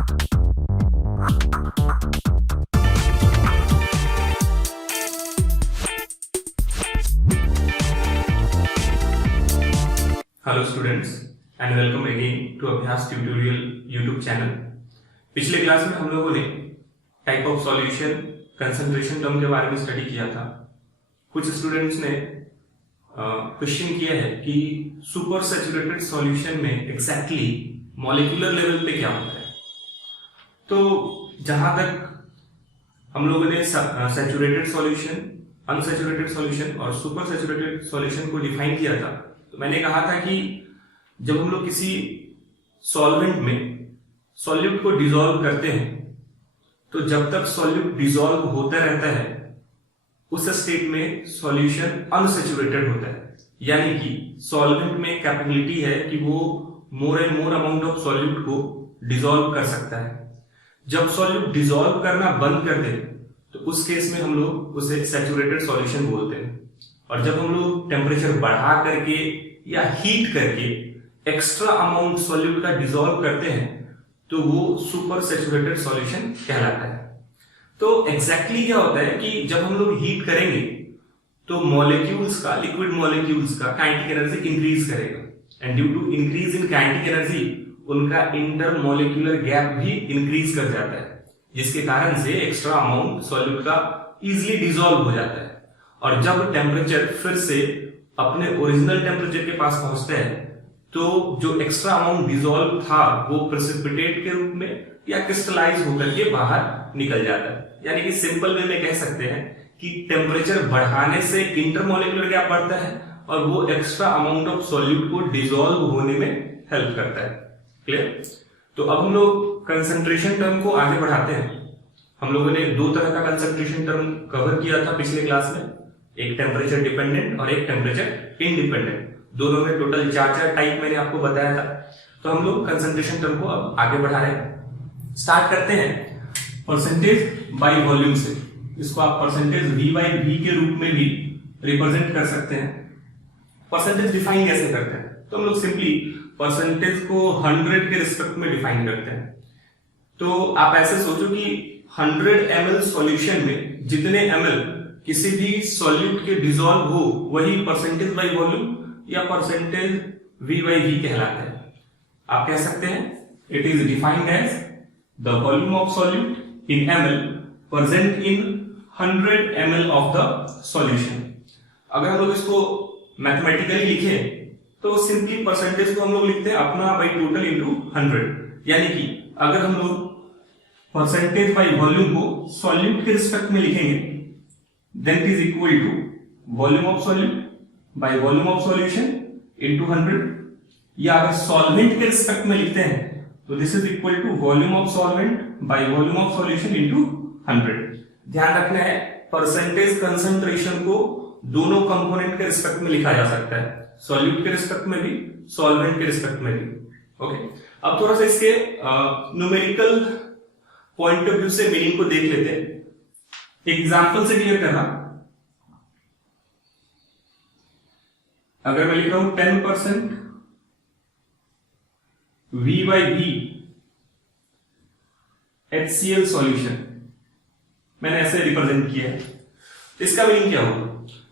Hello students and welcome again to Abhyas tutorial YouTube channel. पिछले class में हम लोगों ने type of solution, concentration term के बारे में स्टडी किया था। कुछ स्टूडेंट्स ने क्वेश्चन किया है कि सुपर सैचुरेटेड सॉल्यूशन में एग्जैक्टली मॉलिक्यूलर लेवल पे क्या होता है। तो जहां तक हम लोगों ने सैचुरेटेड सॉल्यूशन, अनसैचुरेटेड सॉल्यूशन और सुपर सैचुरेटेड सॉल्यूशन को डिफाइन किया था, तो मैंने कहा था कि जब हम लोग किसी सॉल्वेंट में सॉल्यूट को डिसॉल्व करते हैं तो जब तक सॉल्यूट डिसॉल्व होता रहता है उस स्टेट में सॉल्यूशन अनसैचुरेटेड होता है। यानी कि सॉल्वेंट में कैपेबिलिटी है कि वो more and more amount of solute को डिसॉल्व कर सकता है। जब सॉल्यूट डिसॉल्व करना बंद कर दे तो उस केस में हम लोग उसे सैचुरेटेड सॉल्यूशन बोलते हैं। और जब हम लोग टेम्परेचर बढ़ा करके या हीट करके एक्स्ट्रा अमाउंट सॉल्यूट का डिसॉल्व करते हैं तो वो सुपर सैचुरेटेड सॉल्यूशन कहलाता है। तो एग्जैक्टली क्या होता है कि जब हम लोग हीट करेंगे तो मॉलिक्यूल्स का, लिक्विड मॉलिक्यूल्स का काइनेटिक एनर्जी इंक्रीज करेगा and due to increase in kinetic energy उनका इंटर मॉलिक्यूलर गैप भी इंक्रीज कर जाता है, जिसके कारण से एक्स्ट्रा अमाउंट सॉल्यूट का इजिली डिसॉल्व हो जाता है। और जब टेम्परेचर फिर से अपने ओरिजिनल टेम्परेचर के पास पहुंचता है तो जो एक्स्ट्रा अमाउंट डिसॉल्व था वो प्रेसिपिटेट के रूप में या क्रिस्टलाइज होकर के बाहर निकल जाता है। यानी कि सिंपल वे में कह सकते हैं कि टेम्परेचर बढ़ाने से इंटरमॉलिक्यूलर गैप बढ़ता है और वो एक्स्ट्रा अमाउंट ऑफ सॉल्यूट को डिसॉल्व होने में हेल्प करता है। क्लियर? तो अब हम लोग कंसंट्रेशन टर्म को आगे बढ़ाते हैं। हम लोगों ने दो तरह का कंसंट्रेशन टर्म कवर किया था पिछले क्लास में, एक टेम्परेचर डिपेंडेंट और एक टेम्परेचर इंडिपेंडेंट। दोनों में टोटल चार टाइप मैंने आपको बताया था। तो हम लोग कंसंट्रेशन टर्म को अब आगे बढ़ा रहे हैं। स्टार्ट करते हैं परसेंटेज बाय वॉल्यूम से। इसको आप परसेंटेज V बाई V के रूप में भी रिप्रेजेंट कर सकते हैं। परसेंटेज डिफाइन कैसे करते हैं? तो हम लोग सिंपली परसेंटेज को 100 के रिस्पेक्ट में डिफाइन करते हैं। तो आप ऐसे सोचो कि 100 ml सॉल्यूशन में जितने ml किसी भी सॉल्यूट के डिसॉल्व हो वही परसेंटेज बाय वॉल्यूम या परसेंटेज V बाई V कहलाता है। आप कह सकते हैं it is defined as the volume of solute in ml present in 100 ml of the solution. अगर हम लोग इसको मैथमेटिकली लिखें तो सिंपली परसेंटेज को हम लोग लिखते हैं अपना बाई टोटल इंटू 100। यानी कि अगर हम लोग परसेंटेज बाय वॉल्यूम को सॉल्यूट के रिस्पेक्ट में लिखेंगे then it is equal to volume of solute by volume of solution into 100। या अगर सॉल्वेंट के रिस्पेक्ट में लिखते हैं तो this is equal to volume of solvent by volume of solution into 100। ध्यान रखना है परसेंटेज कंसंट्रेशन को दोनों कंपोनेंट के रिस्पेक्ट में लिखा जा सकता है, सॉल्यूट के रिस्पेक्ट में भी, सॉल्वेंट के रिस्पेक्ट में भी। ओके, अब थोड़ा सा इसके न्यूमेरिकल पॉइंट ऑफ व्यू से मीनिंग को देख लेते हैं। एग्जाम्पल से क्लियर करना। अगर मैं लिख रहा हूं 10% V by V HCl solution, मैंने ऐसे रिप्रेजेंट किया है। इसका मीनिंग क्या होगा?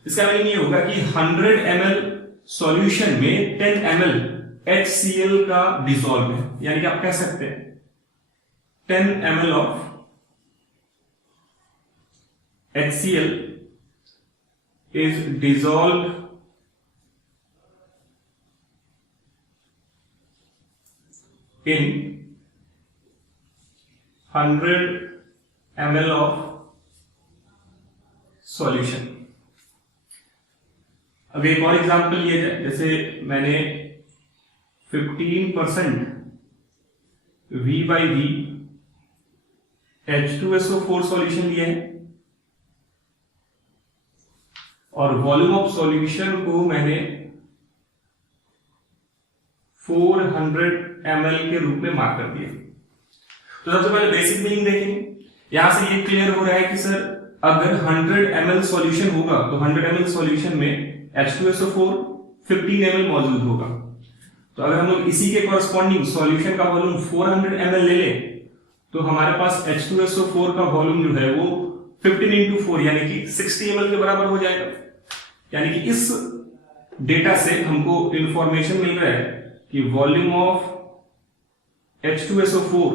इसका मीनिंग ये होगा कि 100 ml सॉल्यूशन में 10 ml HCl का डिसॉल्व है। यानी कि आप कह सकते हैं 10 ml of HCl is dissolved in 100 ml of solution। अब एक और एग्जांपल लिया जाए, जैसे मैंने 15% V by V H2SO4 solution लिया है और वॉल्यूम ऑफ सॉल्यूशन को मैंने 400 ml के रूप में मार्क कर दिया। तो सबसे पहले बेसिक मीनिंग देखेंगे। यहां से ये क्लियर हो रहा है कि सर अगर 100 ml सॉल्यूशन होगा तो 100 ml सॉल्यूशन में H2SO4 15 ml मौजूद होगा। तो अगर हम लोग इसी के कॉरस्पॉन्डिंग सॉल्यूशन का वॉल्यूम 400 ml ले लें तो हमारे पास H2SO4 का वॉल्यूम जो है वो 15 into 4 यानी कि 60 ml के बराबर हो जाएगा। यानी कि इस डेटा से हमको इंफॉर्मेशन मिल रहा है कि volume of H2SO4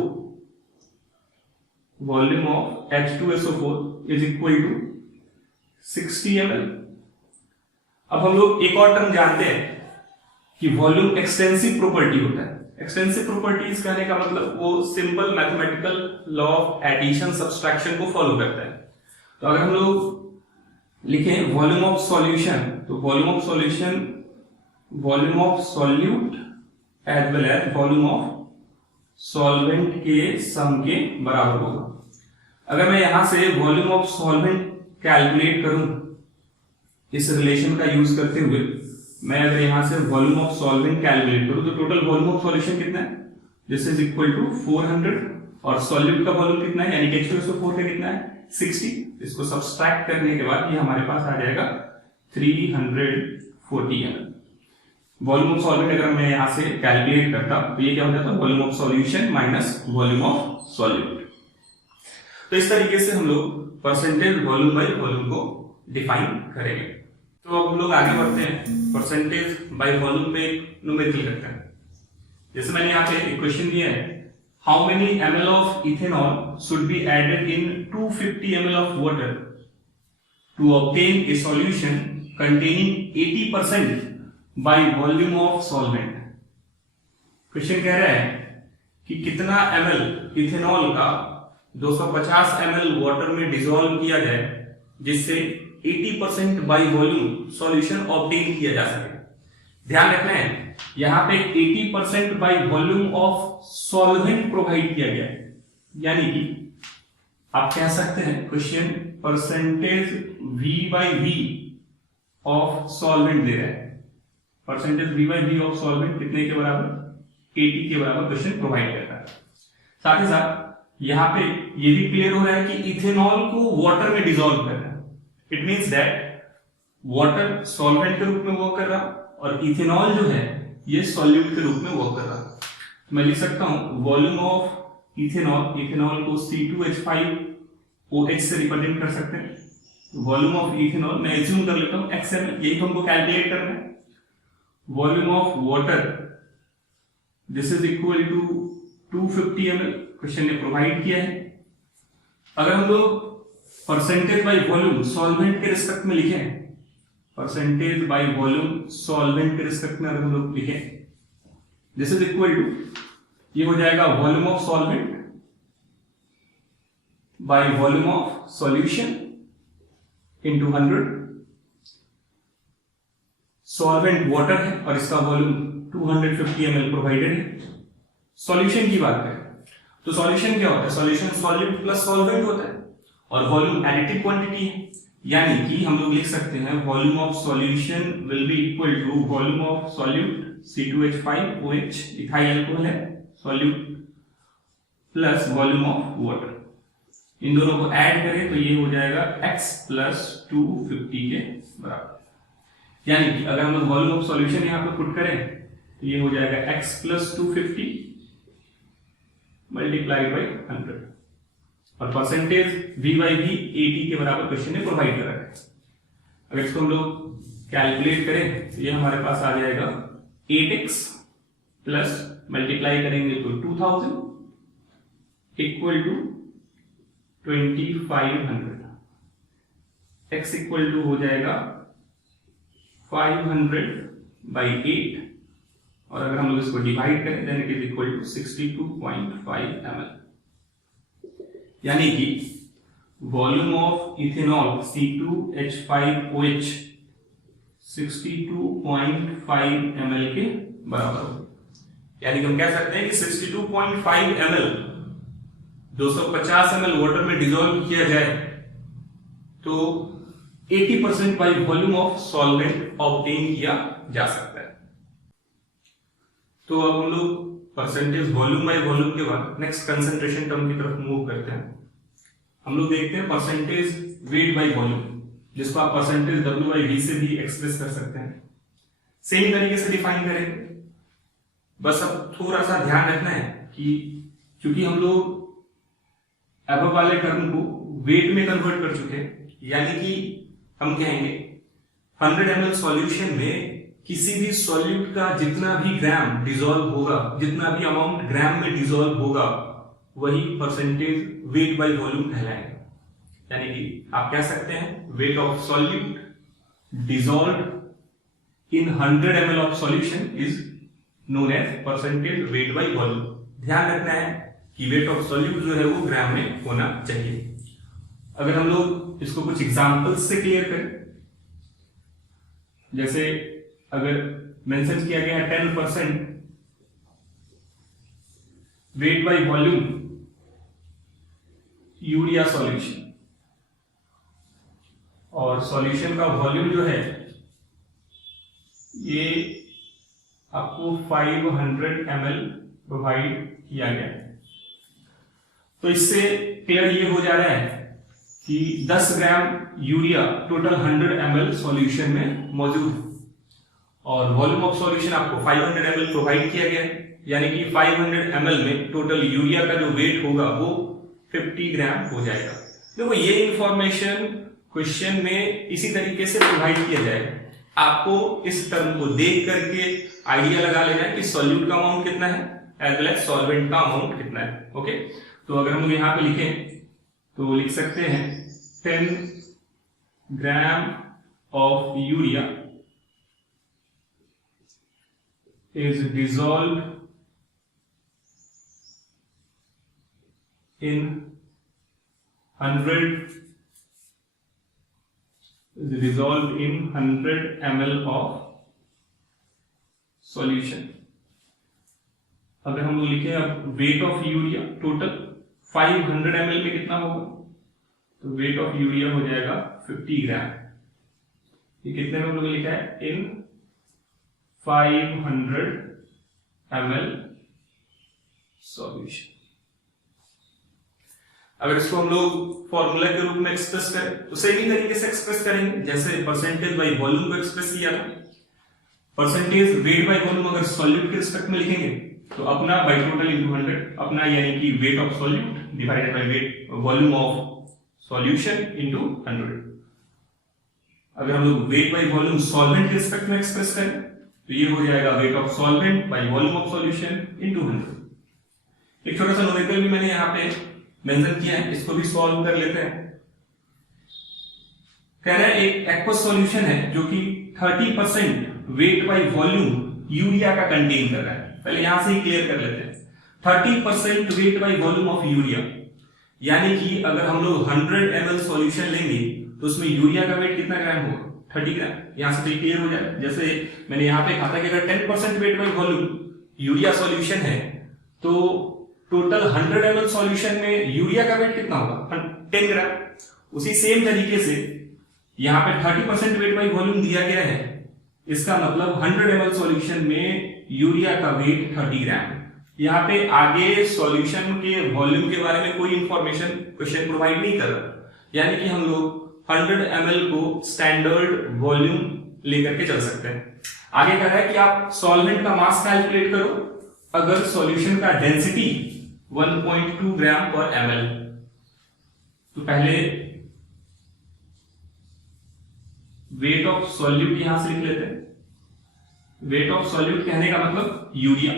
is equal to 60 ml। अब हम लोग एक और टर्म जानते हैं कि वॉल्यूम एक्सटेंसिव प्रॉपर्टी होता है। एक्सटेंसिव प्रॉपर्टीज कहने का मतलब वो simple mathematical law of addition subtraction को फॉलो करता है। तो अगर हम लोग लिखें वॉल्यूम ऑफ सॉल्यूशन, तो volume of solute as well as volume of solvent के सम के बराबर होगा। अगर मैं यहां से वॉल्यूम ऑफ सॉल्वेंट कैलकुलेट करूं इस रिलेशन का यूज करते हुए, मैं अगर यहां से वॉल्यूम ऑफ सॉल्वेंट कैलकुलेट करूं तो टोटल वॉल्यूम ऑफ सॉल्यूशन कितना है, दिस इज इक्वल टू 400 और सॉल्यूट का वॉल्यूम कितना है यानी कि H2SO4 का कितना है 60। इसको सब्सट्रैक्ट करने के बाद ये हमारे पास आ जाएगा 340 ml। वॉल्यूम ऑफ सॉल्वेंट अगर मैं यहां से कैलकुलेट करता तो ये क्या हो जाता है volume of solution minus volume of solute. तो इस तरीके से हम लोग परसेंटेज वॉल्यूम बाय वॉल्यूम को डिफाइन करेंगे। तो अब हम लोग आगे बढ़ते हैं, परसेंटेज बाय वॉल्यूम पे न्यूमेरिकल करते हैं। जैसे मैंने यहाँ पे इक्वेशन दिया है, how many ml of ethanol should be added in 250 ml of water to obtain a solution containing 80% by volume of solvent. Question कह रहा है कि कितना ml इथेनॉल का 250 ml वाटर में डिसॉल्व किया जाए जिससे 80% बाई वॉल्यूम सॉल्यूशन ऑब्टेन किया जा सके। ध्यान रखना है यहां पे 80% by volume of solvent provide किया गया है, यानी कि आप कह सकते हैं question percentage V by V of solvent दे रहा है। Percentage V by V of solvent कितने के बराबर, 80 के बराबर क्वेश्चन प्रोवाइड करता है। साथ ही साथ यहां पे ये भी क्लियर हो रहा है कि इथेनॉल को वाटर में डिसॉल्व करना है। It means that water solvent के रूप में वर्क कर रहा और इथेनॉल जो है ये सॉल्यूट के रूप में वर्क कर रहा। मैं लिख सकता हूं वॉल्यूम ऑफ इथेनॉल, इथेनॉल को C2H5OH से रिप्रेजेंट कर सकते हैं। वॉल्यूम ऑफ इथेनॉल मैं एज्यूम कर लेता हूं XmL, यही तो हमको कैलकुलेट करना है। Volume of water this is equal to 250 ml, question ने प्रोवाइड किया है। अगर हम लोग परसेंटेज बाय वॉल्यूम सॉल्वेंट के रिस्पेक्ट में लिखें, परसेंटेज बाय वॉल्यूम सॉल्वेंट के रिस्पेक्ट में अगर हम लोग लिखें, दिस इज इक्वल टू ये हो जाएगा volume of solvent by volume of solution into 100। Solvent water है और इसका वॉल्यूम 250 ml प्रोवाइडेड है। सॉल्यूशन की बात करें तो सॉल्यूशन क्या होता है, सॉल्यूशन सॉल्यूट प्लस सॉल्वेंट होता है और वॉल्यूम एडिटिव क्वांटिटी है, यानी कि हम लोग लिख सकते हैं volume of solution will be equal to volume of solute C2H5OH ethyl alcohol है solute plus volume of water. इन दोनों को ऐड करें तो ये हो जाएगा x प्लस 250 के बराबर। यानी कि अगर हम लोग वॉल्यूम ऑफ सॉल्यूशन यहां पे पुट करें तो ये हो जाएगा x प्लस 250 मल्टीप्लाई बाई 100 और परसेंटेज V बाई V 80 के बराबर क्वेश्चन ने प्रोवाइड करा है। अगर इसको हम लोग कैलकुलेट करें तो ये हमारे पास आ जाएगा 8x प्लस मल्टीप्लाई करेंगे तो 2000 equal to 2500, x equal to हो जाएगा 500 बाई 8 और अगर हम लोग इसको डिवाइड करें then it is equal to 62.5 ml। यानी कि volume of ethanol C2H5OH 62.5 ml के बराबर होगा। यानी कि हम कह सकते हैं कि 62.5 ml 250 ml वाटर में डिसॉल्व किया जाए तो 80% by volume of solvent obtain किया जा सकता है। तो अब हम लोग परसेंटेज वॉल्यूम बाय वॉल्यूम के बाद नेक्स्ट कंसंट्रेशन टर्म की तरफ मूव करते हैं। हम लोग देखते हैं परसेंटेज वेट बाय वॉल्यूम, जिसको आप परसेंटेज W बाई V से भी एक्सप्रेस कर सकते हैं। सेम तरीके से डिफाइन करेंगे, बस अब थोड़ा सा ध्यान रखना है कि क्योंकि हम लोग अबव वाले टर्म को वेट में कन्वर्ट कर चुके हैं, यानी कि हम कहेंगे 100 ml सॉल्यूशन में किसी भी सॉल्यूट का जितना भी ग्राम डिसॉल्व होगा, जितना भी अमाउंट ग्राम में डिसॉल्व होगा, वही परसेंटेज वेट बाय वॉल्यूम कहलाएगा। यानी कि आप कह सकते हैं weight of solute dissolve in 100 ml of solution is known as percentage weight by volume. ध्यान रखना है कि वेट ऑफ सॉल्यूट जो है वो ग्राम में होना चाहिए। अगर हम लोग इसको कुछ एग्जांपल्स से क्लियर करें, जैसे अगर मेंशन किया गया है 10% wait by volume urea solution, और सॉल्यूशन का वॉल्यूम जो है ये आपको 500 ml प्रोवाइड किया गया है। तो इससे क्लियर ये हो जा रहा है कि 10 gram urea total 100 ml solution में मौजूद है, और वॉल्यूम ऑफ सॉल्यूशन आपको 500 ml प्रोवाइड किया गया है, यानी कि 500 ml में टोटल यूरिया का जो वेट होगा वो 50 ग्राम हो जाएगा। देखो ये इंफॉर्मेशन क्वेश्चन में इसी तरीके से प्रोवाइड किया जाएगा। आपको इस टर्म को देख करके आइडिया लगा लेना है कि सॉल्यूट का अमाउंट कितना है एज वेल एज सॉल्वेंट का अमाउंट कितना है। ओके, तो अगर हम लोग यहां पे लिखें तो लिख सकते हैं 10 ग्राम of urea is dissolved in 100 is dissolved in 100 ml of solution। अगर हम लोग लिखे अब weight of urea total 500 ml में कितना होगा, तो वेट ऑफ यूरिया हो जाएगा 50 ग्राम। ये कितने में हम लोग लिखा है इन 500 ml सॉल्यूशन। अगर इसको हम लोग फॉर्मूला के रूप में एक्सप्रेस करें तो सेम तरीके से एक्सप्रेस करेंगे जैसे परसेंटेज बाय वॉल्यूम को एक्सप्रेस किया था। परसेंटेज वेट बाय वॉल्यूम अगर सॉल्यूट के रिस्पेक्ट में लिखेंगे तो अपना बाय टोटल इनटू 100, अपना यानी कि wait of solute divided by weight volume of solution into 100। अगर हम लोग वेट बाय वॉल्यूम सॉल्वेंट के रिस्पेक्ट में एक्सप्रेस करें तो ये हो जाएगा weight of solvent by volume of solution into 100। एक छोटा सा न्यूमेरिकल भी मैंने यहाँ पे मेंशन किया है, इसको भी सॉल्व कर लेते हैं। कह रहा है एक एक्वस सॉल्यूशन है जो कि 30% वेट बाय वॉल्यूम यूरिया का कंटेन कर रहा है। पहले यहां से ही क्लियर कर लेते हैं 30% wait by volume of urea, यानी कि अगर हम लोग 100 ml सॉल्यूशन लेंगे तो उसमें यूरिया का वेट कितना ग्राम होगा, 30 ग्राम। यहां से तो क्लियर हो जाए, जैसे मैंने यहां पे कहा था कि अगर 10% wait by volume urea solution है तो टोटल 100 ml सॉल्यूशन में यूरिया का वेट कितना होगा, 10 ग्राम। उसी सेम तरीके से यहां पे 30% वेट बाय वॉल्यूम दिया गया है, इसका मतलब 100 ml सॉल्यूशन में यूरिया का वेट 30 ग्राम। यहां पे आगे सॉल्यूशन के वॉल्यूम के बारे में कोई इंफॉर्मेशन क्वेश्चन प्रोवाइड नहीं कर रहा, यानी कि हम लोग 100 ml को स्टैंडर्ड वॉल्यूम लेकर के चल सकते हैं। आगे कह रहा है कि आप सॉल्वेंट का मास कैलकुलेट करो अगर सॉल्यूशन का डेंसिटी 1.2 ग्राम पर ml। तो पहले वेट ऑफ सॉल्यूट यहां से लिख लेते हैं। वेट ऑफ सॉल्यूट कहने का मतलब यूरिया,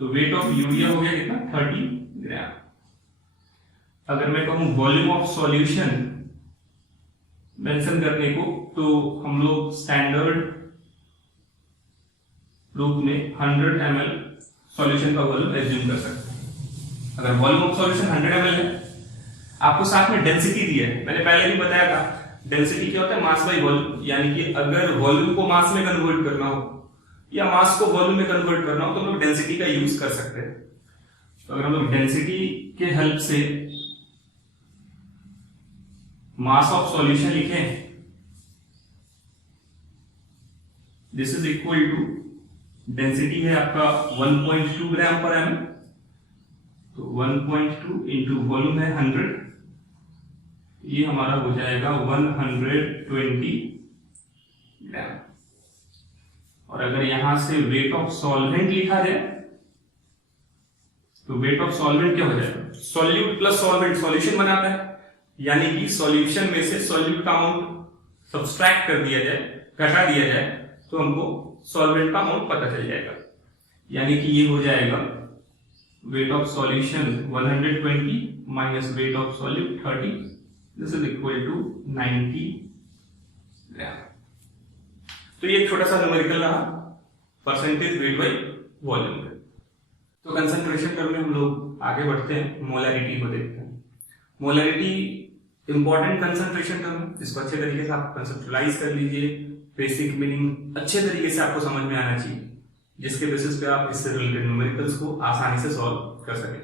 तो वेट ऑफ यूरिया हो गया कितना, 30 ग्राम। अगर मैं कहूं वॉल्यूम ऑफ सॉल्यूशन मेंशन करने को तो हम लोग स्टैंडर्ड रूप में 100 ml सॉल्यूशन का वॉल्यूम एज्यूम कर सकते हैं। अगर वॉल्यूम ऑफ सॉल्यूशन 100 ml है, आपको साथ में डेंसिटी दी है, मैंने पहले भी बताया था डेंसिटी क्या होता है, मास बाय वॉल्यूम। यानी कि अगर वॉल्यूम को मास में कन्वर्ट करना हो या मास को वॉल्यूम में कन्वर्ट करना हो तो हम लोग डेंसिटी का यूज कर सकते हैं। तो अगर हम लोग डेंसिटी के हेल्प से मास ऑफ सॉल्यूशन लिखें, this is equal to density है आपका 1.2 ग्राम पर एम, तो 1.2 इंटू वॉल्यूम है 100, ये हमारा हो जाएगा 120 ग्राम। और अगर यहां से वेट ऑफ सॉल्वेंट लिखा जाए तो वेट ऑफ सॉल्वेंट क्या हो जाएगा, सॉल्यूट प्लस सॉल्वेंट सॉल्यूशन बनाता है, यानी कि सॉल्यूशन में से सॉल्यूट का अमाउंट सब्सट्रैक्ट कर दिया जाए, घटा दिया जाए, तो हमको सॉल्वेंट का अमाउंट पता चल जाएगा। यानी कि ये हो जाएगा weight of solution 120 minus weight of solute 30, this is equal to 90 gram. तो ये छोटा सा न्यूमेरिकल रहा परसेंटेज वेट बाई वॉल्यूम का। तो कंसंट्रेशन टर्म में हम लोग आगे बढ़ते हैं, मोलैरिटी को देखते हैं। मोलैरिटी इंपॉर्टेंट कंसंट्रेशन टर्म है, इसको अच्छे तरीके से आप कंसेप्चुअलाइज कर लीजिए, बेसिक मीनिंग अच्छे तरीके से आपको समझ में आना चाहिए, जिसके बेसिस पे आप इससे रिलेटेड न्यूमेरिकल्स को आसानी से सॉल्व कर सकें।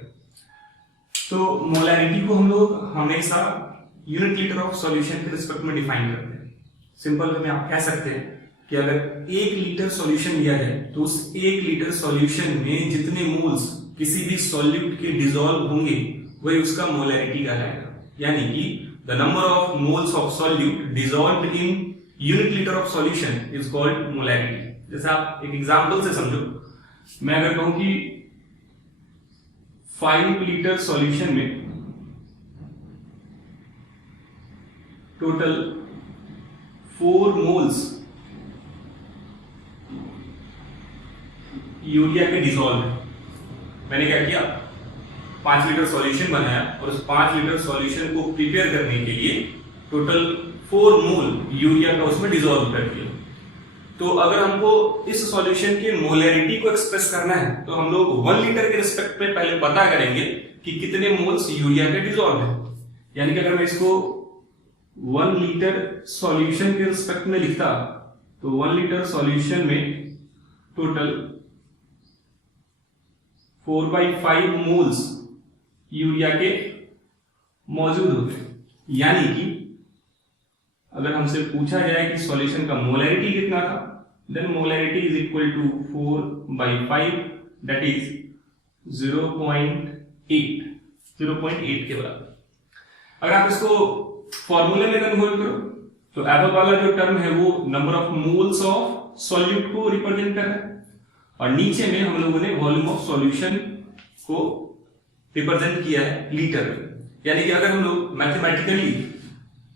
तो मोलैरिटी को हम लोग हमेशा यूनिट लीटर ऑफ सॉल्यूशन के रिस्पेक्ट में डिफाइन करते हैं। सिंपल वे में आप कह सकते हैं कि अगर 1 लीटर सॉल्यूशन लिया जाए तो उस 1 लीटर सॉल्यूशन में जितने मोल्स किसी भी सॉल्यूट के डिसॉल्व होंगे वही उसका मोलैरिटी कहलाएगा। यानी कि the number of moles of solute dissolved in unit litre of solution is called molarity. जैसे आप एक एग्जांपल से समझो, मैं अगर कहूं कि 5 लीटर सॉल्यूशन में टोटल 4 मोल्स यूरिया के डिसॉल्व है, मैंने क्या किया 5 लीटर सॉल्यूशन बनाया और उस 5 लीटर सॉल्यूशन को प्रिपेयर करने के लिए टोटल 4 मोल यूरिया का उसमें डिसॉल्व कर दिया। तो अगर हमको इस सॉल्यूशन की मोलैरिटी को एक्सप्रेस करना है तो हम लोग 1 लीटर के रिस्पेक्ट में पहले पता करेंगे कि कितने मोल्स यूरिया के डिसॉल्व है। यानी कि अगर मैं इसको 1 लीटर सॉल्यूशन के रिस्पेक्ट में लिखता तो 1 लीटर सॉल्यूशन में टोटल 4/5 मोल्स यूरिया के मौजूद होते हैं। यानी कि अगर हमसे पूछा जाए कि सॉल्यूशन का मोलैरिटी कितना था, then molarity is equal to 4/5 that is 0.8 के बराबर। अगर आप इसको फॉर्मूले में कन्वर्ट करो तो एबव वाला जो टर्म है वो number of moles of solute को रिप्रेजेंट कर रहा है और नीचे में हम लोगों ने वॉल्यूम ऑफ सॉल्यूशन को रिप्रेजेंट किया है लीटर में। यानी कि अगर हम लोग मैथमेटिकली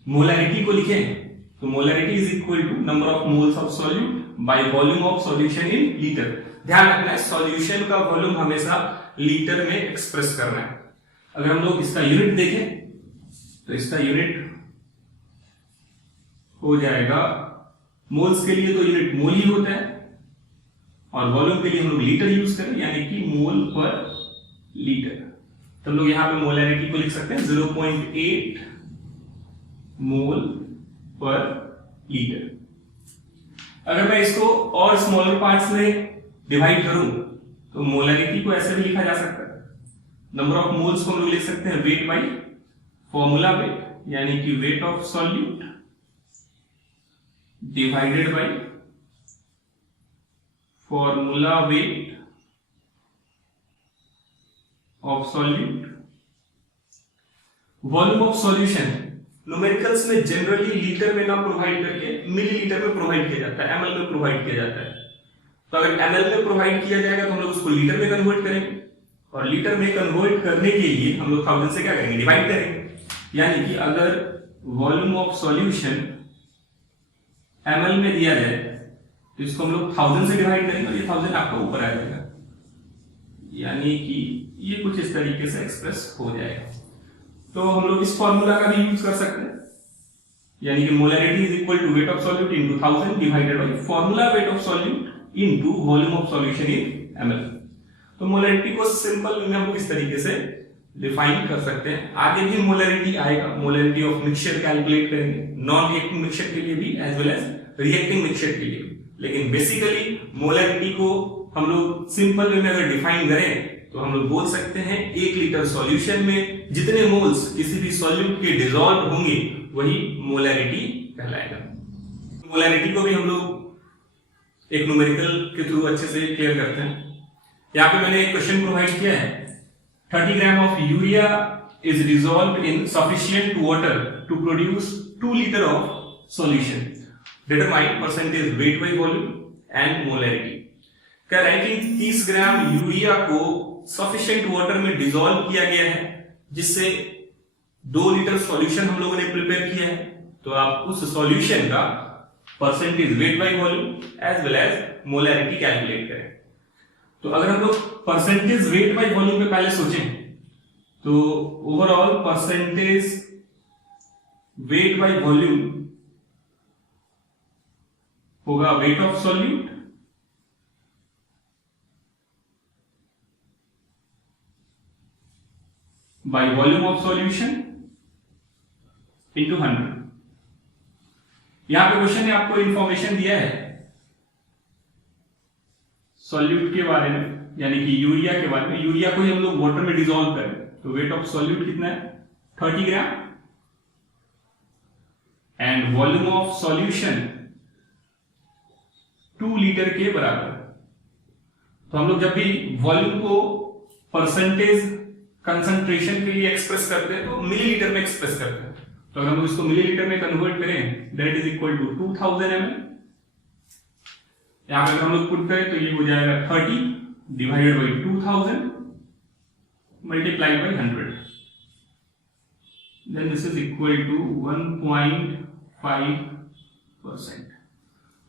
मोलैरिटी को लिखें तो molarity is equal to number of moles of solute by volume of solution in litre. ध्यान रखना है सॉल्यूशन का वॉल्यूम हमेशा लीटर में एक्सप्रेस करना है। अगर हम लोग इसका यूनिट देखें तो इसका यूनिट हो जाएगा, मोल्स के लिए तो यूनिट मोल ही होता है और वॉल्यूम के लिए हम लोग लीटर यूज करें, यानी कि मोल पर लीटर। तो हम लोग यहां पे मोलैरिटी को लिख सकते हैं 0.8 मोल पर लीटर। अगर मैं इसको और स्मॉलर पार्ट्स में डिवाइड करूं तो मोलैरिटी को ऐसे भी लिखा जा सकता है, नंबर ऑफ मोल्स को हम लोग लिख सकते हैं वेट बाई फॉर्मूला वेट, यानी कि wait of solute divided by formula weight of solute. Volume of solution numericals में जनरली लीटर में ना प्रोवाइड करके मिलीलीटर में प्रोवाइड किया जाता है, एमएल में प्रोवाइड किया जाता है। तो अगर एमएल में प्रोवाइड किया जाएगा तो हम लोग उसको लीटर में कन्वर्ट करेंगे और लीटर में कन्वर्ट करने के लिए हम लोग 1000 से क्या करेंगे, डिवाइड करेंगे। यानी कि अगर वॉल्यूम ऑफ सॉल्यूशन एमएल में दिया जाए तो इसको हम लोग 1000 से डिवाइड करेंगे और ये 1000 आपका ऊपर आ जाएगा, यानी कि ये कुछ इस तरीके से एक्सप्रेस हो जाएगा। तो हम लोग इस फॉर्मूला का भी यूज कर सकते हैं, यानी कि molarity is equal to weight of solute into 1000 divided by formula weight of solute into volume of solution in ml. तो मोलैरिटी को सिंपल में हम लोग इस तरीके से डिफाइन कर सकते हैं। आगे भी मोलैरिटी आएगा, मोलैरिटी ऑफ मिक्सचर कैलकुलेट करेंगे, नॉन रिएक्टिंग मिक्सचर के लिए भी as well as reacting mixture के लिए। लेकिन बेसिकली मोलैरिटी को हम लोग सिंपल वे में अगर डिफाइन करें तो हम लोग बोल सकते हैं 1 लीटर सॉल्यूशन में जितने मोल्स किसी भी सॉल्यूट के डिसॉल्व होंगे वही मोलैरिटी कहलाएगा। मोलैरिटी को भी हम लोग एक न्यूमेरिकल के थ्रू अच्छे से क्लियर करते हैं। यहाँ पे मैंने एक क्वेश्चन प्रोवाइड किया है, 30 gram of urea is dissolved in sufficient water to produce 2 litre of solution, determine percentage weight by volume and molarity. कह रहे हैं कि 30 ग्राम यूरिया को सफिशिएंट वाटर में डिसॉल्व किया गया है, जिससे 2 लीटर सॉल्यूशन हम लोगों ने प्रिपेयर किया है। तो आप उस सॉल्यूशन का percentage weight by volume as well as molarity calculate करें। तो अगर हम लोग परसेंटेज वेट बाय वॉल्यूम पे पहले सोचें तो overall percentage weight by volume होगा weight of solute by volume of solution into 100। यहां पे क्वेश्चन ने आपको इंफॉर्मेशन दिया है सॉल्यूट के बारे में, यानी कि यूरिया के बारे में। यूरिया को ही हम लोग वाटर में डिसॉल्व करें तो वेट ऑफ सॉल्यूट कितना है 30 gram and volume of solution 2 litre के बराबर। तो हम लोग जब भी वॉल्यूम को परसेंटेज कंसंट्रेशन के लिए एक्सप्रेस करते हैं तो मिलीलीटर में एक्सप्रेस करते हैं। तो अगर हम इसको मिलीलीटर में कन्वर्ट करें that is equal to 2000 ml। यहां पर हम लोग पुट करें तो ये हो जाएगा 30 divided by 2000 multiplied by 100, then this is equal to 1.5%।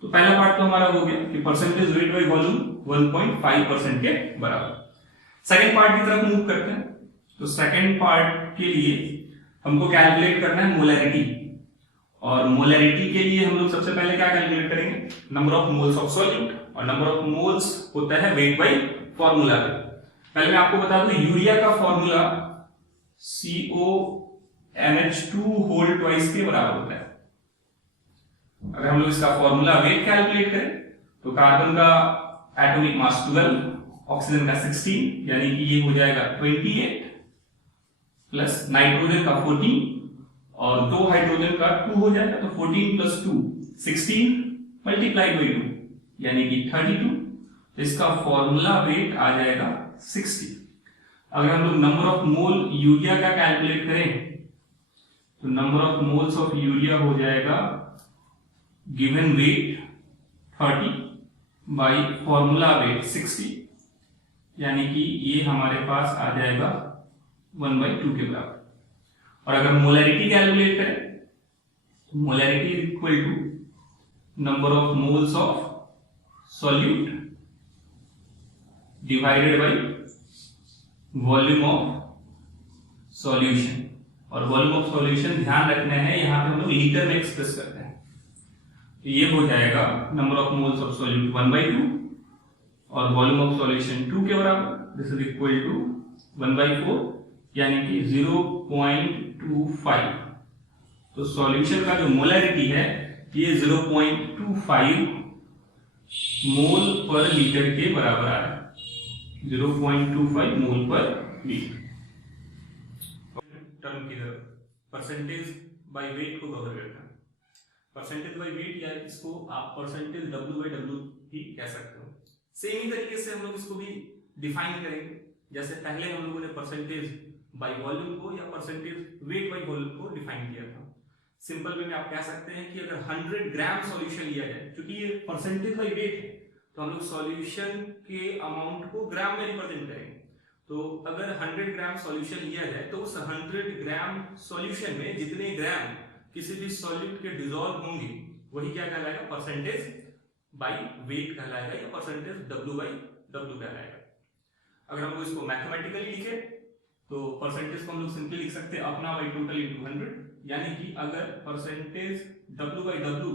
तो पहला पार्ट तो हमारा हो गया कि परसेंटेज वेट बाई वॉल्यूम 1.5% के बराबर। सेकेंड पार्ट की तरफ मूव करते हैं। तो सेकेंड पार्ट के लिए हमको कैलकुलेट करना है मोलैरिटी, और मोलैरिटी के लिए हम लोग सबसे पहले क्या कैलकुलेट करेंगे, number of moles of solute, और नंबर ऑफ मोल्स होता है वेट बाई फॉर्मूला पे। पहले मैं आपको बता दूं यूरिया का फॉर्मूला CONH2 होल ट्वाइस के बराबर होता है। अगर हम लोग इसका फॉर्मूला वेट कैलकुलेट करें तो कार्बन का एटॉमिक मास 12, ऑक्सीजन का 16, यानी कि ये हो जाएगा 28 प्लस नाइट्रोजन का 14 और 2 हाइड्रोजन का 2 हो जाएगा, तो 14 प्लस 2 16 मल्टीप्लाइड बाई 2 यानी कि 32। तो इसका फॉर्मूला वेट आ जाएगा 60। अगर हम लोग नंबर ऑफ मोल यूरिया का कैलकुलेट करें तो number of moles of urea हो जाएगा given weight 30 by formula wait 60, यानी कि ये हमारे पास आ जाएगा 1/2 के बराबर। और अगर मोलैरिटी कैलकुलेट करें तो molarity is equal to number of moles of solute divided by volume of solution. और वॉल्यूम ऑफ सॉल्यूशन ध्यान रखना है यहां पे हम लोग लीटर में एक्सप्रेस करते हैं। तो ये हो जाएगा number of moles of solute 1/2 और वॉल्यूम ऑफ सॉल्यूशन 2 के बराबर, दिस इज इक्वल टू 1/4 यानी कि 0.25। तो सॉल्यूशन का जो मोलैरिटी है ये 0.25 मोल पर लीटर के बराबर आ रहा है, 0.25 मोल पर लीटर। टर्म की तरफ परसेंटेज बाय वेट को कवर करना है। परसेंटेज बाय वेट या इसको आप परसेंटेज W/W भी कह सकते हो। सेम ही तरीके से हम लोग इसको भी डिफाइन करेंगे, जैसे पहले हम लोगों ने परसेंटेज बाय वॉल्यूम को या परसेंटेज वेट बाय वॉल्यूम को डिफाइन किया था। सिंपल वे में आप कह सकते हैं कि अगर 100 ग्राम सॉल्यूशन लिया जाए, क्योंकि ये परसेंटेज बाय वेट है तो हम लोग सॉल्यूशन के अमाउंट को ग्राम में रिप्रेजेंट करेंगे। तो अगर 100 ग्राम सॉल्यूशन लिया जाए तो उस 100 ग्राम सॉल्यूशन में जितने ग्राम किसी भी सॉल्यूट के डिसॉल्व होंगे वही क्या कहलाएगा, परसेंटेज बाय वेट कहलाएगा या परसेंटेज W/W कहलाएगा। अगर हम इसको मैथमेटिकली लिखे तो परसेंटेज को हम लोग सिंपली लिख सकते हैं अपना बाई टोटल इंटू 100, यानी कि अगर परसेंटेज W/W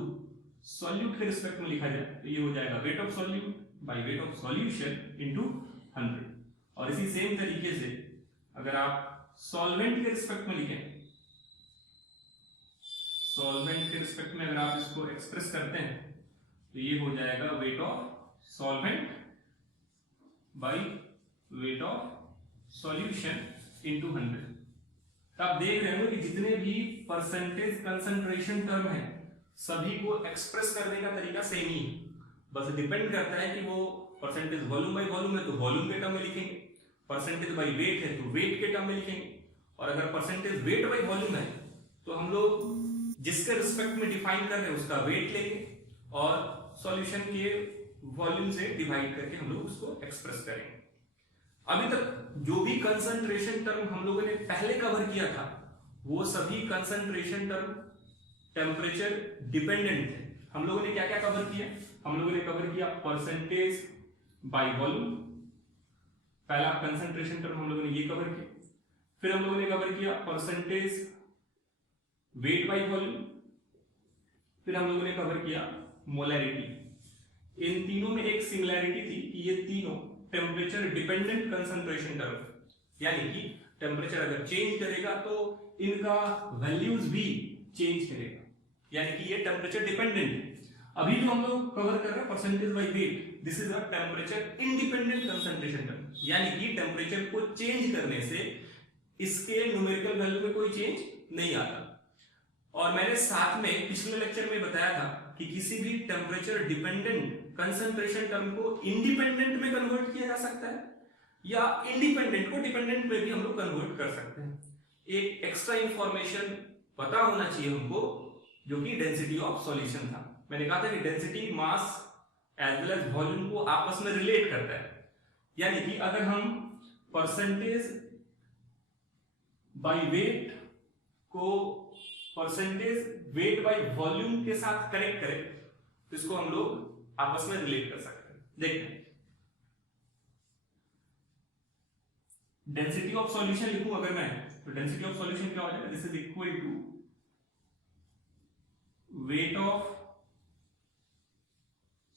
सॉल्यूट के रिस्पेक्ट में लिखा जाए तो ये हो जाएगा weight of solute by weight of solution into 100। और इसी सेम तरीके से अगर आप सॉल्वेंट के रिस्पेक्ट में लिखें, सॉल्वेंट के रिस्पेक्ट में अगर आप इसको एक्सप्रेस करते हैं तो ये हो जाएगा weight of solvent by weight of solution into 100। तो आप देख रहे हो कि जितने भी परसेंटेज कंसंट्रेशन टर्म है सभी को एक्सप्रेस करने का तरीका सेम ही है, बस डिपेंड करता है कि वो परसेंटेज वॉल्यूम बाय वॉल्यूम है तो वॉल्यूम के टर्म में लिखेंगे, परसेंटेज बाय वेट है तो वेट के टर्म में लिखेंगे, और अगर परसेंटेज वेट बाय वॉल्यूम है तो हम लोग जिसके रिस्पेक्ट में डिफाइन कर रहे हैं उसका वेट लेंगे और सॉल्यूशन के वॉल्यूम से डिवाइड करके हम लोग उसको एक्सप्रेस करेंगे। अभी तक जो भी कंसंट्रेशन टर्म हम लोगों ने पहले कवर किया था वो सभी कंसंट्रेशन टर्म टेम्परेचर डिपेंडेंट थे। हम लोगों ने क्या क्या कवर किया? हम लोगों ने कवर किया परसेंटेज बाय वॉल्यूम, पहला कंसंट्रेशन टर्म हम लोगों ने ये कवर किया। फिर हम लोगों ने कवर किया परसेंटेज वेट बाय वॉल्यूम, फिर हम लोगों ने कवर किया मोलैरिटी। इन तीनों में एक सिमिलैरिटी थी कि ये तीनों टेम्परेचर डिपेंडेंट कंसंट्रेशन टर्म, यानी कि टेम्परेचर अगर चेंज करेगा तो इनका वैल्यूज भी चेंज करेगा, यानी कि ये टेम्परेचर डिपेंडेंट है। अभी जो हम लोग कवर कर रहे हैं percentage by weight, this is a temperature independent concentration term, यानी कि टेम्परेचर को चेंज करने से इसके न्यूमेरिकल वैल्यू में कोई चेंज नहीं आता। और मैंने साथ में पिछले लेक्चर में बताया था कि किसी भी टेम्परेचर डिपेंडेंट कंसंट्रेशन टर्म को इंडिपेंडेंट में कन्वर्ट किया जा सकता है या इंडिपेंडेंट को डिपेंडेंट में भी हम लोग कन्वर्ट कर सकते हैं। एक एक्स्ट्रा इंफॉर्मेशन पता होना चाहिए हमको, जो कि डेंसिटी ऑफ सॉल्यूशन था। मैंने कहा था कि density mass as well as volume को आपस में रिलेट करता है, यानी कि अगर हम परसेंटेज बाय वेट को परसेंटेज वेट बाय वॉल्यूम के साथ कनेक्ट करें तो इसको हम लोग आपस में रिलेट कर सकते हैं। देखते हैं, डेंसिटी ऑफ सॉल्यूशन लिखूं अगर मैं, तो डेंसिटी ऑफ सॉल्यूशन क्या हो जाएगा? This is equal to weight of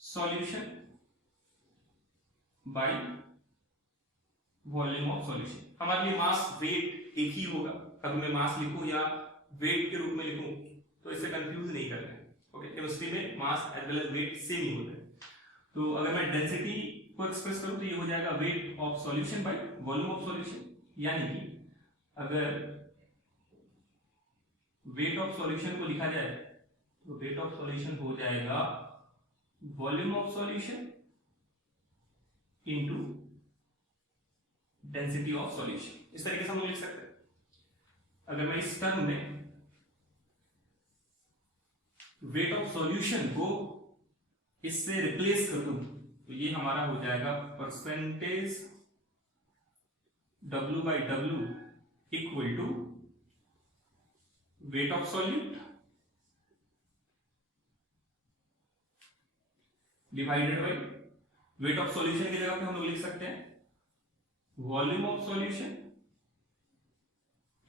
solution by volume of solution. हमारे लिए मास वेट एक ही होगा, कभी मैं मास लिखूं या वेट के रूप में लिखूं तो इससे कंफ्यूज नहीं करना है। ओके, केमिस्ट्री में mass as well as weight same ही होता है। तो अगर मैं डेंसिटी को एक्सप्रेस करूं तो ये हो जाएगा weight of solution by volume of solution, यानी कि अगर वेट ऑफ सॉल्यूशन को लिखा जाए तो वेट ऑफ सॉल्यूशन हो जाएगा volume of solution into density of solution. इस तरीके से हम लोग लिख सकते हैं। अगर मैं इस टर्म में वेट ऑफ सॉल्यूशन को इससे रिप्लेस कर दूं तो ये हमारा हो जाएगा percentage W by W equal to weight of solute divided by weight of solution की जगह पे हम लोग लिख सकते हैं volume of solution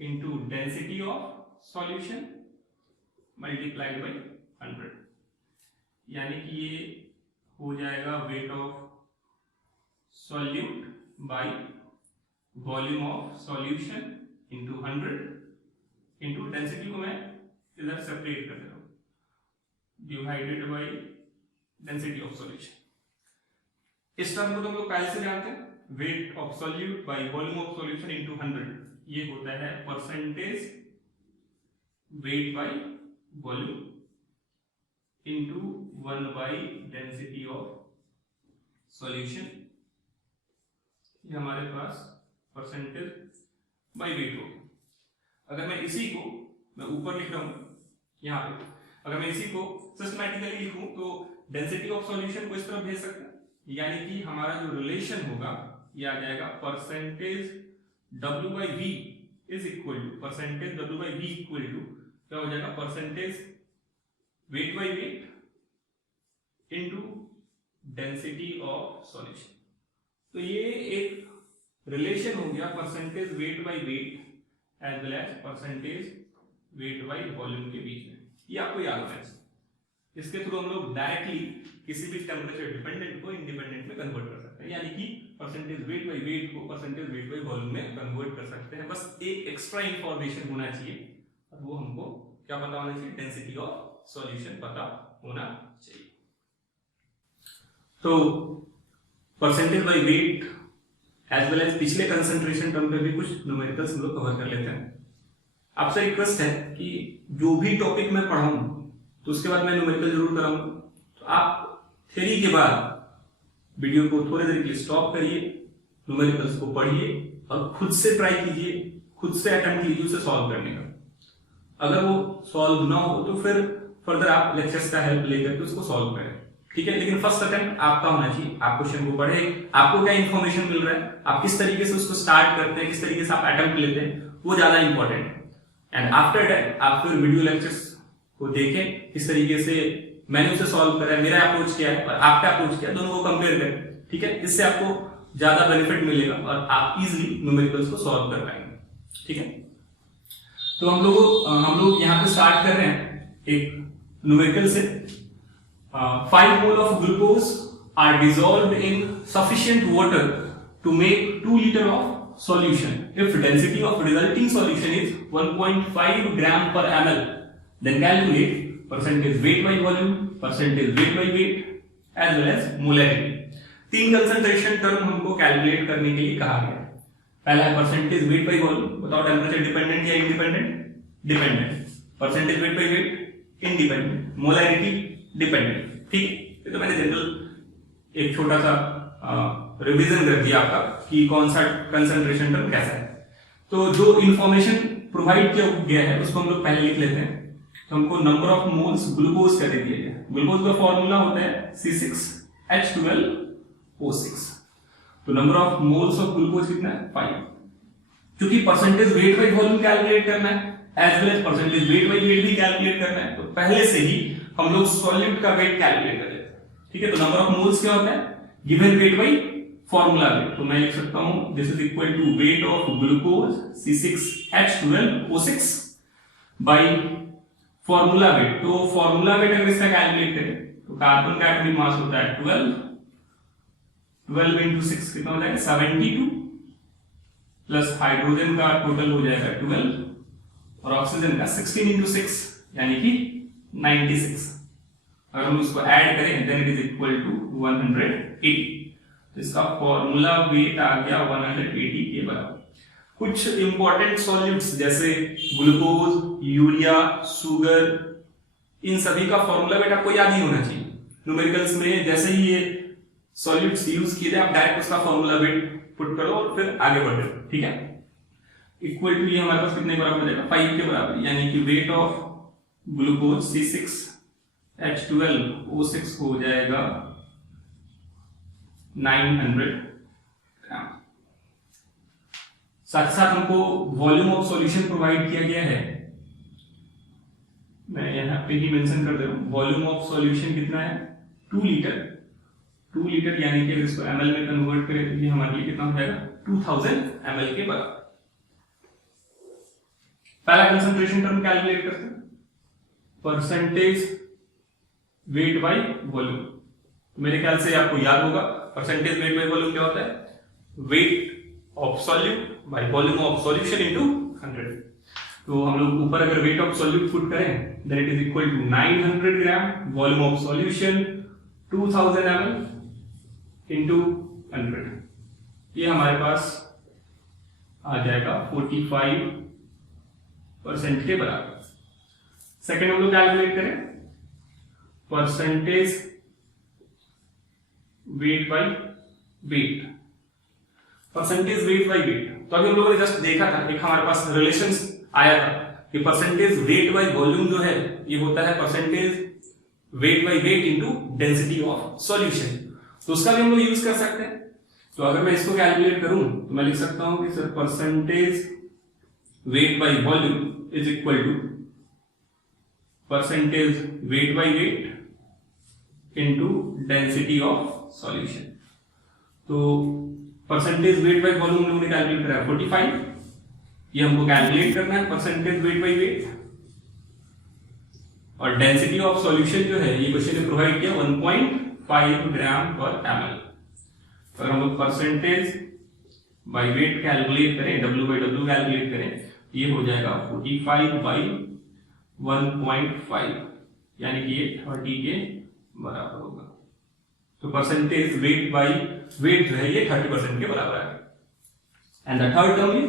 into density of solution multiplied by 100, यानी कि ये हो जाएगा weight of solute by volume of solution into 100 into density को मैं इधर सेपरेट कर दे रहा हूं divided by density of solution. इस टर्म को तो हम लोग पहले से जानते हैं, weight of solute by volume of solution into 100, ये होता है percentage weight by volume into 1 by density of solution. ये हमारे पास परसेंटेज बाई वेट हो गया। अगर मैं इसी को मैं ऊपर लिख रहा हूं यहां पे, अगर मैं इसी को सिस्टमैटिकली लिखूं तो डेंसिटी ऑफ सॉल्यूशन को इस तरफ भेज सकते हैं, यानी कि हमारा जो रिलेशन होगा ये आ जाएगा percentage W by V is equal to percentage W by V equal to क्या हो जाएगा percentage weight by weight into density of solution. तो ये एक रिलेशन हो गया percentage weight by weight as well as percentage weight by volume के बीच में, ये आपको याद होना चाहिए। इसके थ्रू हम लोग डायरेक्टली किसी भी टेम्परेचर डिपेंडेंट को इंडिपेंडेंट में कन्वर्ट कर सकते हैं, यानी कि परसेंटेज वेट बाई वेट को परसेंटेज वेट बाई वॉल्यूम में कन्वर्ट कर सकते हैं। बस एक एक्स्ट्रा इंफॉर्मेशन होना चाहिए और वो हमको क्या पता होना चाहिए, डेंसिटी ऑफ सॉल्यूशन पता होना चाहिए। तो percentage by weight as well as पिछले कंसंट्रेशन टर्म पे भी कुछ न्यूमेरिकल्स हम लोग कवर कर लेते हैं। आपसे रिक्वेस्ट है कि जो भी टॉपिक मैं पढ़ाऊं तो उसके बाद मैं न्यूमेरिकल जरूर कराऊं, तो आप थ्योरी के बाद वीडियो को थोड़ी देर के लिए स्टॉप करिए, न्यूमेरिकल्स को पढ़िए और खुद से ट्राई कीजिए, खुद से अटेम्प्ट कीजिए उसे सॉल्व करने का। अगर वो सॉल्व ना हो तो फिर फर्दर आप लेक्चर्स का हेल्प लेकर के उसको सॉल्व करें। ठीक है, लेकिन फर्स्ट अटेम्प्ट आपका होना चाहिए। आप क्वेश्चन को पढ़े, आपको क्या इन्फॉर्मेशन मिल रहा है, आप किस तरीके से उसको स्टार्ट करते हैं, किस तरीके से आप अटेम्प्ट लेते हैं, वो ज्यादा इंपॉर्टेंट है। एंड आफ्टर दैट आप फिर वीडियो लेक्चर्स को देखें, किस तरीके से मैंने उसे सॉल्व करा है, मेरा अप्रोच क्या है और आपका अप्रोच क्या है, दोनों को कंपेयर करें। ठीक है, इससे आपको ज्यादा बेनिफिट मिलेगा और आप इजीली न्यूमेरिकल्स को सॉल्व कर पाएंगे। ठीक है, तो हम लोग यहाँ पे स्टार्ट कर रहे हैं एक न्यूमेरिकल से। 5 mole of glucose are dissolved in sufficient water to make 2 liter of solution. If density of resulting solution is 1.5 gram per ml, then calculate percentage weight by volume, percentage weight by weight, as well as molarity. 3 concentration term हमको calculate करने के लिए कहा गया है। पहला है percentage weight by volume, बताओ टेम्परेचर डिपेंडेंट या independent? Dependent. Percentage weight by wait independent. Molarity dependent. ठीक है, ये तो मैंने जनरल एक छोटा सा रिवीजन कर दिया आपका कि कौन सा कंसंट्रेशन टर्म कैसा है। तो जो इंफॉर्मेशन प्रोवाइड किया गया है उसको हम लोग पहले लिख लेते हैं। तो हमको नंबर ऑफ मोल्स ग्लूकोज का दे दिया गया। ग्लूकोज का फॉर्मूला होता है C6H12O6। तो number of moles of glucose कितना है? 5। क्योंकि percentage weight by volume calculate करना है as well as percentage weight by weight भी कैलकुलेट करना है, तो पहले से ही हम लोग सॉल्यूट का वेट कैलकुलेट कर लेते हैं। ठीक है, तो नंबर ऑफ मोल्स क्या होता है? Given weight by formula weight. तो मैं लिख सकता हूं this is equal to weight of glucose C6H12O6 by formula weight. तो फॉर्मूला वेट अगर इसका कैलकुलेट करें तो कार्बन का एटॉमिक मास होता है 12 into 6 कितना हो जाएगा? 72 प्लस हाइड्रोजन का टोटल हो जाएगा 12 और ऑक्सीजन का 16 into 6 यानी कि 96। अगर हम उसको ऐड करें then it is equal to 180। तो इसका फॉर्मूला वेट आ गया 180 के बराबर। कुछ इंपॉर्टेंट सॉल्यूट्स जैसे ग्लूकोज, यूरिया, शुगर, इन सभी का फॉर्मूला वेट आपको याद ही होना चाहिए। न्यूमेरिकल्स में जैसे ही ये सॉल्यूट्स यूज किए थे आप डायरेक्ट उसका फॉर्मूला वेट पुट करो और फिर आगे बढ़ो। ठीक है, इक्वल टू ये हमारे पास कितने बराबर हो जाएगा? 5 के बराबर, यानी कि वेट ऑफ ग्लूकोज C6H12O6 हो जाएगा 900 ग्राम। साथ साथ हमको वॉल्यूम ऑफ सॉल्यूशन प्रोवाइड किया गया है, मैं यहां पे ही मेंशन कर दे रहा हूं। वॉल्यूम ऑफ सॉल्यूशन कितना है? 2 लीटर। 2 लीटर यानी कि इसको ml में कन्वर्ट करें तो ये हमारे लिए कितना हो जाएगा? 2000 ml के बराबर। पहला कंसंट्रेशन टर्म कैलकुलेट करते हैं, परसेंटेज वेट बाय वॉल्यूम। तो मेरे ख्याल से आपको याद होगा परसेंटेज वेट बाय वॉल्यूम क्या होता है? Weight of solute by volume of solution into 100। तो हम लोग ऊपर अगर वेट ऑफ सॉल्यूट पुट करें then it is equal to 900 gram, volume of solution 2000 ml into 100। ये हमारे पास आ जाएगा 45% के बराबर। सेकेंड हम लोग कैलकुलेट करें percentage weight by wait. Percentage weight by wait, तो अभी हम लोगों ने जस्ट देखा था, एक हमारे पास रिलेशंस आया था कि परसेंटेज वेट बाय वॉल्यूम जो है ये होता है percentage weight by weight into density of solution. तो उसका भी हम लोग यूज कर सकते हैं। तो अगर मैं इसको कैलकुलेट करूं तो मैं लिख सकता हूं कि sir percentage weight by volume is equal to percentage weight by weight into density of solution. तो परसेंटेज वेट बाय वॉल्यूम हमने कैलकुलेट करा है 45, ये हमको कैलकुलेट करना है परसेंटेज वेट बाय वेट। और डेंसिटी ऑफ सॉल्यूशन जो है ये क्वेश्चन ने प्रोवाइड किया 1.5 ग्राम पर ml। अगर हम लोग परसेंटेज बाय वेट कैलकुलेट करें, W by W कैलकुलेट करें, ये हो जाएगा 45 by 1.5 यानी कि ये 30 के बराबर होगा। तो परसेंटेज वेट बाय वेट जो है ये 30% के बराबर है। And the third term is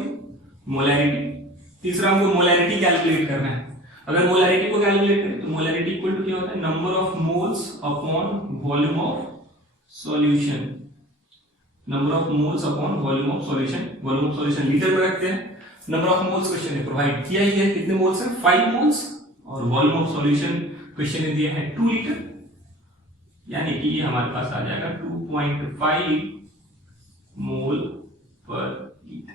molarity. तीसरा हमको मोलैरिटी कैलकुलेट करना है। अगर मोलैरिटी को कैलकुलेट करें तो मोलैरिटी इक्वल टू क्या होता है? Number of moles upon volume of solution. Number of moles upon volume of solution. Volume of solution litre में रखते हैं, नंबर ऑफ मोल्स क्वेश्चन ने प्रोवाइड किया ही है, कितने मोल्स हैं? 5 मोल्स। और वॉल्यूम ऑफ सॉल्यूशन क्वेश्चन ने दिया है 2 लीटर। यानी कि ये हमारे पास आ जाएगा 2.5 मोल पर लीटर।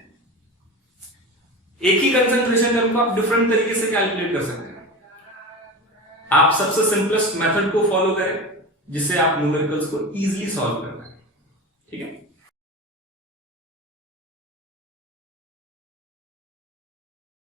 एक ही कंसंट्रेशन टर्म को आप डिफरेंट तरीके से कैलकुलेट कर सकते हैं। आप सबसे सिंपलेस्ट मेथड को फॉलो करें जिससे आप न्यूमेरिकल्स को इजीली सॉल्व कर पाए। ठीक है।